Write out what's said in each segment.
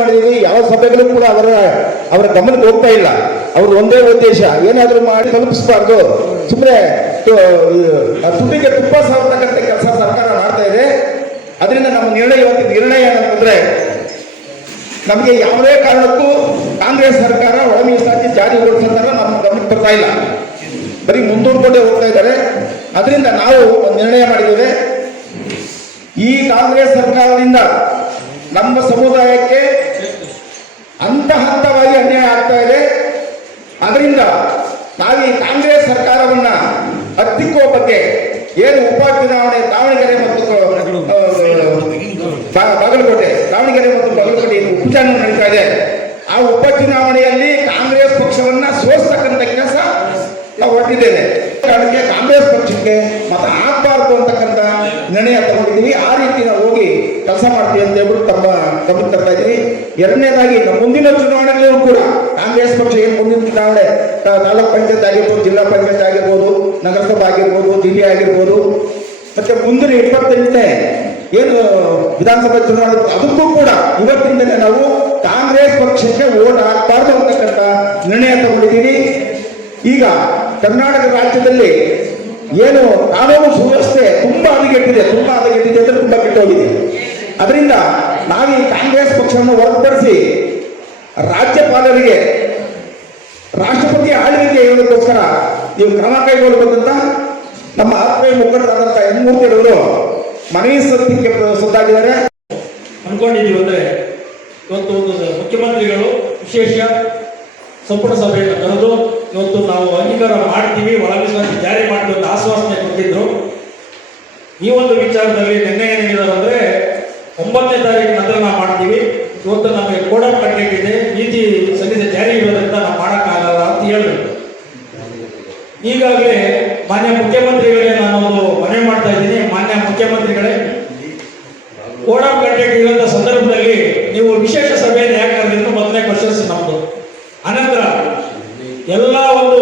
ಮಾಡಿದೀವಿ. ಯಾವ ಸಭೆಗಳು ಕೂಡ ಅವರ ಗಮನಕ್ಕೆ ಹೋಗ್ತಾ ಇಲ್ಲ. ಅವ್ರ ಒಂದೇ ಉದ್ದೇಶ ಏನಾದರೂ ಮಾಡಿ ತಲುಪಿಸಬಾರ್ದು, ಸುಮ್ಮನೆ ತುಟಿಗೆ ತುಪ್ಪ ಸಾರ್ತಕ್ಕಂಥ ಕೆಲಸ ಸರ್ಕಾರ ಮಾಡ್ತಾ ಇದೆ. ಅದರಿಂದ ನಮ್ಮ ನಿರ್ಣಯ ಏನಂತಂದ್ರೆ, ನಮಗೆ ಯಾವುದೇ ಕಾರಣಕ್ಕೂ ಕಾಂಗ್ರೆಸ್ ಸರ್ಕಾರ ಒಳ ಮೀಸಲಾತಿ ಜಾರಿಗೊಳಿಸೋದನ್ನ ನಮ್ಮ ಗಮನಕ್ಕೆ ಬರ್ತಾ ಇಲ್ಲ, ಬರೀ ಮುಂದೂಡ್ಕೊಂಡೇ ಹೋಗ್ತಾ ಇದ್ದಾರೆ. ಅದರಿಂದ ನಾವು ನಿರ್ಣಯ ಮಾಡಿದ್ದೇವೆ, ಈ ಕಾಂಗ್ರೆಸ್ ಸರ್ಕಾರದಿಂದ ನಮ್ಮ ಸಮುದಾಯಕ್ಕೆ ಹಂತವಾಗಿ ಅನ್ಯಾಯ ಆಗ್ತಾ ಇದೆ. ಅದರಿಂದ ನಾವು ಈ ಕಾಂಗ್ರೆಸ್ ಸರ್ಕಾರವನ್ನ ಹತ್ತಿಕ್ಕುವ ಬಗ್ಗೆ ಏನು ಉಪಚುನಾವಣೆ ದಾವಣಗೆರೆ ಮತ್ತು ಬಾಗಲಕೋಟೆ ಉಪಚುನಾವಣೆ ನಡೀತಾ ಇದೆ. ಆ ಉಪಚುನಾವಣೆಯಲ್ಲಿ ಕಾಂಗ್ರೆಸ್ ಪಕ್ಷವನ್ನ ಸೋಲಿಸ್ತಕ್ಕಂಥ ಕೆಲಸ ನಾವು ಹೊರಟಿದ್ದೇವೆ. ಕಾರಣಕ್ಕೆ ಕಾಂಗ್ರೆಸ್ ಪಕ್ಷಕ್ಕೆ ಮತ ಹಾಕಬಾರ್ದು ಅಂತಕ್ಕಂಥ ನಿರ್ಣಯ ತಗೊಂಡಿದ್ದೀವಿ. ಆ ರೀತಿ ನಾವು ಹೋಗಿ ಕೆಲಸ ಮಾಡ್ತೀವಿ ಅಂತ ಹೇಳ್ಬಿಟ್ಟು ತಮ್ಮ ಗಮನ ತರ್ತಾ ಇದ್ದೀವಿ. ಎರಡನೇದಾಗಿ ಮುಂದಿನ ಚುನಾವಣೆಗಳಲ್ಲೂ ಕೂಡ ಕಾಂಗ್ರೆಸ್ ಪಕ್ಷ ಏನು ಮುಂದಿನ ಚುನಾವಣೆ ತಾಲೂಕ್ ಪಂಚಾಯತ್ ಆಗಿರ್ಬೋದು, ಜಿಲ್ಲಾ ಪಂಚಾಯತ್ ಆಗಿರ್ಬೋದು, ನಗರಸಭಾ ಆಗಿರ್ಬೋದು, ಜಿಲ್ಲೆ ಆಗಿರ್ಬೋದು, ಮತ್ತೆ ಮುಂದಿನ 28ನೇ ಏನು ವಿಧಾನಸಭಾ ಚುನಾವಣೆ ಅದಕ್ಕೂ ಕೂಡ ಇವತ್ತಿಂದಲೇ ನಾವು ಕಾಂಗ್ರೆಸ್ ಪಕ್ಷಕ್ಕೆ ವೋಟ್ ಹಾಕಬಾರ್ದು ಅಂತಕ್ಕಂಥ ನಿರ್ಣಯ ತಗೊಂಡಿದ್ದೀವಿ. ಈಗ ಕರ್ನಾಟಕ ರಾಜ್ಯದಲ್ಲಿ ಏನು ಕಾನೂನು ಸುವ್ಯವಸ್ಥೆ ತುಂಬಾ ಹದಗೆಟ್ಟಿದೆ ಅಂದ್ರೆ ತುಂಬಾ ಕೆಟ್ಟೋಗಿದೆ. ಅದರಿಂದ ನಾವು ಈ ಕಾಂಗ್ರೆಸ್ ಪಕ್ಷವನ್ನು ಹೊರತುಪಡಿಸಿ ರಾಜ್ಯಪಾಲರಿಗೆ ರಾಷ್ಟ್ರಪತಿ ಆಳ್ವಿಕೆ ಹೇಳೋದಕ್ಕೋಸ್ಕರ ನೀವು ಕ್ರಮ ಕೈಗೊಳ್ಳಬೇಕಂತ ನಮ್ಮ ಆತ್ಮೀಯ ಮುಖಂಡರಾದಂಥ ಯಮಮೂರ್ತಿಯವರು ಮನವಿ ಸಲ್ಲಿಸಲಿಕ್ಕೆ ಸುದ್ದಾಗಿದ್ದಾರೆ. ಅನ್ಕೊಂಡಿದ್ದೀವಿ ಅಂದ್ರೆ ಇವತ್ತು ಮುಖ್ಯಮಂತ್ರಿಗಳು ವಿಶೇಷ ಸಂಪುಟ ಸಭೆಯನ್ನು ಕರೆದು ಇವತ್ತು ನಾವು ಅಂಗೀಕಾರ ಮಾಡ್ತೀವಿ, ಒಳ ಮೀಸಲಾತಿ ಜಾರಿ ಮಾಡ್ತೀವಿ ಅಂತ ಆಶ್ವಾಸನೆ ಕೊಟ್ಟಿದ್ರು. ಈ ಒಂದು ವಿಚಾರದಲ್ಲಿ ನಿನ್ನೆ ಏನು ಹೇಳಿದಾರೆ ಅಂದ್ರೆ 9ನೇ ತಾರೀಕು ನಂತರ ನಾವು ಮಾಡ್ತೀವಿ. ಇವತ್ತು ನಮಗೆ ಕೋಡ್ ಆಫ್ ಕಂಡಕ್ಟ್ ಇದೆ, ನೀತಿ ಸಂಹಿತೆ ಜಾರಿ ಇರೋದ್ರಿಂದ ನಾವು ಮಾಡೋಕ್ಕಾಗಲ್ಲ ಅಂತ ಹೇಳಿದ್ರು. ಈಗಾಗಲೇ ಮಾನ್ಯ ಮುಖ್ಯಮಂತ್ರಿಗಳೇ ನಾನೊಂದು ಮನವಿ ಮಾಡ್ತಾ ಇದ್ದೀನಿ. ಮಾನ್ಯ ಮುಖ್ಯಮಂತ್ರಿಗಳೇ, ಕೋಡ್ ಆಫ್ ಕಂಡಕ್ಟ್ ಇರುವಂತಹ ಸಂದರ್ಭದಲ್ಲಿ ನೀವು ವಿಶೇಷ ಸಭೆಯನ್ನು ಯಾಕೆ ಕರೆದಿದ್ದು ಮೊದಲನೇ ಕ್ವಶನ್ಸ್ ನಮ್ದು. ಅನಂತರ ಎಲ್ಲ ಒಂದು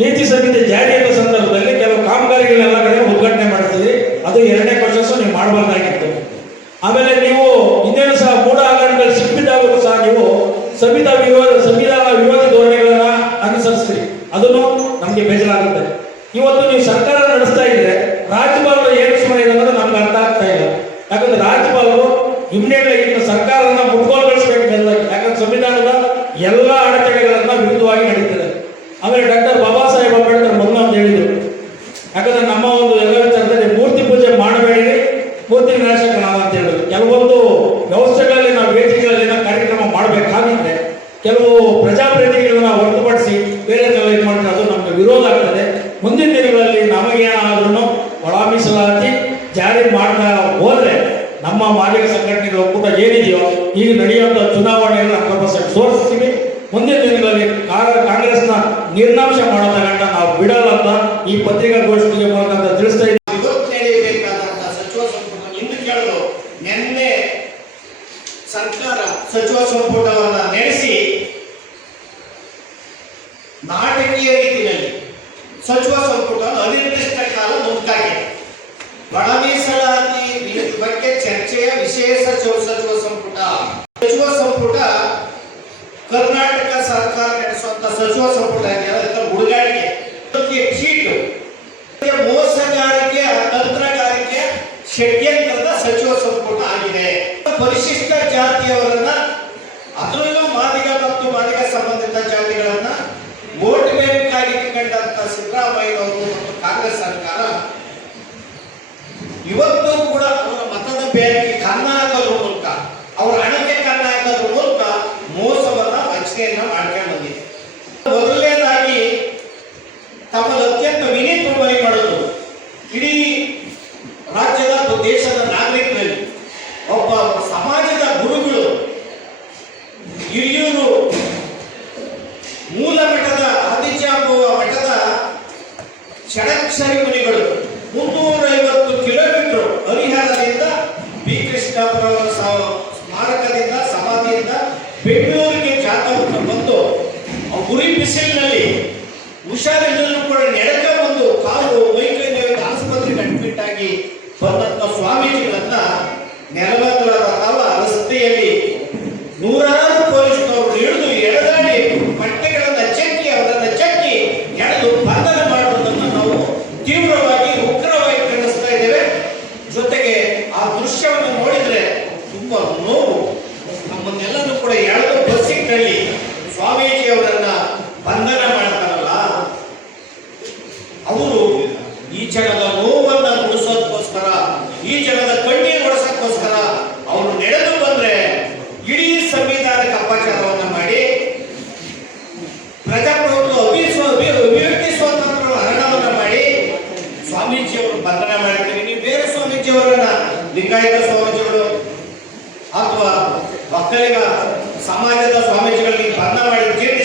ನೀತಿ ಸಂಹಿತೆ ಜಾರಿಯಾದ ಸಂದರ್ಭದಲ್ಲಿ ಕೆಲವು ಕಾಮಗಾರಿಗಳನ್ನೆಲ್ಲ ಕಡೆ ಉದ್ಘಾಟನೆ ಮಾಡ್ತಿದ್ರಿ, ಅದು 2ನೇ ಕ್ವಶನ್ಸ್ ನೀವು ಮಾಡಬಹುದಾಗಿತ್ತು. ಆಮೇಲೆ ನೀವು ಇನ್ನೇನು ಸಹ ಮೂಢ ಹಗರಣಗಳು ಸಿಕ್ಕಿದ್ದಾಗಲೂ ಸಹ ನೀವು ಸಂವಿಧಾನ ವಿರೋಧಿ ಧೋರಣೆಗಳನ್ನ ಅನುಸರಿಸ್ತೀರಿ, ಅದನ್ನು ನಮಗೆ ಬೇಜಾರಾಗುತ್ತೆ. ಇವತ್ತು ನೀವು ಸರ್ಕಾರ ನಡೆಸ್ತಾ ಇದ್ರೆ ರಾಜ್ಯಪಾಲರು ಏನು ಸುಮ್ಮನೆ ಇದೆ ಅನ್ನೋದು ನಮ್ಗೆ ಅರ್ಥ ಆಗ್ತಾ ಇಲ್ಲ. ಯಾಕಂದ್ರೆ ರಾಜ್ಯಪಾಲರು ಇಮ್ಮಿಡಿಯೇಟ್ ಸರ್ಕಾರನ ಮುಟ್ಕೊಳ್ಬೇಕು ಮೇಲಾಗಿ, ಯಾಕಂದ್ರೆ ಸಂವಿಧಾನದ ಎಲ್ಲ ಅಡೆತಡೆಗಳನ್ನ ವಿರುದ್ಧವಾಗಿ ನಡೀತದೆ. ಆಮೇಲೆ ಡಾಕ್ಟರ್ ಬಾಬಾ ಸಾಹೇಬ್ ಅಂಬೇಡ್ಕರ್ ಮೊದಲು ಅಂತ ಹೇಳಿದರು, ಯಾಕಂದ್ರೆ ನಮ್ಮ ಒಂದು ಎಲ್ಲ ವಿಚಾರದಲ್ಲಿ ಮೂರ್ತಿ ಪೂಜೆ ಮಾಡಬೇಡಿ, ಮೂರ್ತಿ ವಿನಾಶಕನಾದ ಅಂತ ಹೇಳಿದ್ರು. ಕೆಲವೊಂದು ವ್ಯವಸ್ಥೆಗಳಲ್ಲಿ ನಾವು ವೇದಿಕೆಗಳಲ್ಲಿ ಕಾರ್ಯಕ್ರಮ ಮಾಡಬೇಕಾಗಿದ್ರೆ ಕೆಲವು ಪ್ರಜಾಪ್ರತಿನಿಧಿಗಳನ್ನ ಹೊರತುಪಡಿಸಿ ಬೇರೆಲ್ಲ ಇದು ಮಾಡಿದ್ರೆ ಅದು ನಮಗೆ ವಿರೋಧ ಆಗ್ತದೆ. ಮುಂದಿನ ದಿನಗಳಲ್ಲಿ ನಮಗೇನಾದ್ರೂ ಒಳ ಮೀಸಲಾತಿ ಜಾರಿ ಮಾಡ್ತಾ ಹೋದ್ರೆ ನಮ್ಮ ಮಾದಿಗ ಸಂಘಟನೆಗಳ ಒಕ್ಕೂಟ ಏನಿದೆಯೋ ಈಗ ನಡೆಯುವಂಥ ಚುನಾವಣೆಯನ್ನು 100% ಸೋಲಿಸ್ತೀವಿ. ಮುಂದಿನ ದಿನಗಳಲ್ಲಿ ಕಾಂಗ್ರೆಸ್ನ ನಿರ್ನಾಂಶ ಮಾಡೋ ತಗೊಂಡ ನಾವು ಬಿಡಲ್ಲ ಅಂತ ಈ ಪತ್ರಿಕಾಗೋಷ್ಠಿಗೆ ಮೂಲಕ ತಿಳಿಸ್ತಾ ಇದ್ದೀವಿ. ಸಚಿವ ಸಂಪುಟ ಇಂದು ಕೇಳಲು ನಿನ್ನೆ ಸರ್ಕಾರ ಸಚಿವ ಸಂಪುಟವನ್ನ ನಡೆಸಿ ನಾಟಕೀಯ ರೀತಿಯಲ್ಲಿ ಸಚಿವ ಸಂಪುಟ ಅನಿರ್ದಿಷ್ಟ ಕಾಲ ಮುಂದಾಗಿದೆ. ಒಳ ಮೀಸಲಾತಿ ಬಗ್ಗೆ ಚರ್ಚೆಯ ವಿಶೇಷ ಸಚಿವ ಸಂಪುಟ ಕರ್ನಾಟಕ ಸರ್ಕಾರ ನಡೆಸುವಂತ ಸಚಿವ ಸಂಪುಟ ಹುಡುಗಾಟಿಕೆ ಚೀಟು ಮೋಸಗಾರಿಕೆ ತಂತ್ರಗಾರಿಕೆ ಷಡ್ಯಂತ್ರದ ಸಚಿವ ಸಂಪುಟ ಆಗಿದೆ. ಪರಿಶಿಷ್ಟ ಜಾತಿಯವರನ್ನ ಅದರಲ್ಲೂ ಮಾದಿಗ ಮತ್ತು ಮಾದಿಗ ಸಂಬಂಧಿತ ಜಾತಿಗಳನ್ನ ವೋಟ್ ಬ್ಯಾಂಕ್ ಆಗಿ ಇಟ್ಟುಕೊಂಡಂತ ಸಿದ್ದರಾಮಯ್ಯನವರು ಮತ್ತು ಕಾಂಗ್ರೆಸ್ ಸರ್ಕಾರ ಇವತ್ತು ಕೂಡ ಅವರ ಮತದ ಬ್ಯಾಂಕ್ಗೆ ಕನ್ನ ಹಾಕೋದ್ರ ಮೂಲಕ, ಅವರ ಹಣಕ್ಕೆ ಕನ್ನ ಹಾಕೋದ್ರ ಮೂಲಕ ಮೋಸವನ್ನ ವಂಚನೆಯನ್ನ ಮಾಡ್ಕೊಂಡು ಬಂದಿದೆ. ಮೊದಲನೇದಾಗಿ ತಮ್ಮಲ್ಲಿ ಅತ್ಯಂತ ವಿನೀತ ಮನವಿ ಮಾಡೋದು, ಇಡೀ ರಾಜ್ಯದ ದೇಶದ ನಾಗರಿಕರಲ್ಲಿ ಒಬ್ಬ ಸಮಾಜದ ಗುರುಗಳು, ಹಿರಿಯೂರು ಮೂಲ ಮಠದ ಆದಿಚಾಂಬುವ ಮಠದ ಷಡಕ್ಷರಿ ಮುನಿಗಳು 350 ಕಿಲೋಮೀಟರ್ ಹರಿಹರದಿಂದ ಬಿ ಕೃಷ್ಣಪ್ಪರವರ ಸ್ಮಾರಕದಿಂದ ಸಮಾಧಿಯಿಂದ ಬೆಂಗಳೂರಿಗೆ ಜಾಥಾವನ್ನು ಬಂದು ಉರಿ ಬಿಸಿಲಿನಲ್ಲಿ ಹುಷಾರಿಲ್ಲೂ ಕೂಡ ನೆಡಕ ಒಂದು ಕಾಲು ಮೈಕೈ ಆಸ್ಪತ್ರೆಗೆ ಅಡ್ಮಿಟ್ ಆಗಿ ಬಂದಂತ ಸ್ವಾಮೀಜಿಗಳನ್ನ ನೆಲಮಂಗಲದ ರಸ್ತೆಯಲ್ಲಿ ನೂರಾರು ಪೊಲೀಸ್ನವರು ಹಿಡಿದು ಎಳೆದಾಡಿ ಬಟ್ಟೆಗಳನ್ನು ಚೆಕ್ಕಿ ಅವರನ್ನು ಚೆಕ್ಕಿ ಎಳೆದು ಬಂಧನ ಮಾಡುವುದನ್ನು ನಾವು ತೀವ್ರವಾಗಿ ಉಗ್ರವಾಗಿ ಖಂಡಿಸ್ತಾ ಇದ್ದೇವೆ. ಜೊತೆಗೆ ಆ ದೃಶ್ಯವನ್ನು ನೋಡಿದ್ರೆ ತುಂಬಾ ನೋವು. ನಮ್ಮನ್ನೆಲ್ಲರೂ ಕೂಡ ಎಳೆದು ಬಸ್ಸಿನಲ್ಲಿ ಸ್ವಾಮೀಜಿ ಅವರನ್ನ ಬಂಧನ ಮಾಡ್ತಾರಲ್ಲ, ಅವರು ಈ ಜನದ ನೋವನ್ನ ಉಳಿಸೋದಕ್ಕೋಸ್ಕರ, ಈ ಜನದ ಕಣ್ಣೀರು ಒರೆಸೋದಕ್ಕೋಸ್ಕರ ಅವರು ನಡೆದು ಬಂದ್ರೆ ಇಡೀ ಸಂವಿಧಾನಕ್ಕೆ ಅಪಚಾರವನ್ನ ಮಾಡಿ ಪ್ರಜಾಪ್ರಭುತ್ವ ಅಭಿವ್ಯಕ್ತಿ ಸ್ವಾತಂತ್ರ್ಯ ಹರಣವನ್ನ ಮಾಡಿ ಸ್ವಾಮೀಜಿಯವರು ಬಂಧನ ಮಾಡಿದ್ದೀರಿ. ನೀವು ಬೇರೆ ಸ್ವಾಮೀಜಿಯವರನ್ನ, ಲಿಂಗಾಯತ ಸ್ವಾಮೀಜಿಗಳು ಅಥವಾ ಒಕ್ಕಲಿಗ ಸಮಾಜದ ಸ್ವಾಮೀಜಿಗಳಿಗೆ ಬಂಧನ ಮಾಡಿದ್ದೀರಿ.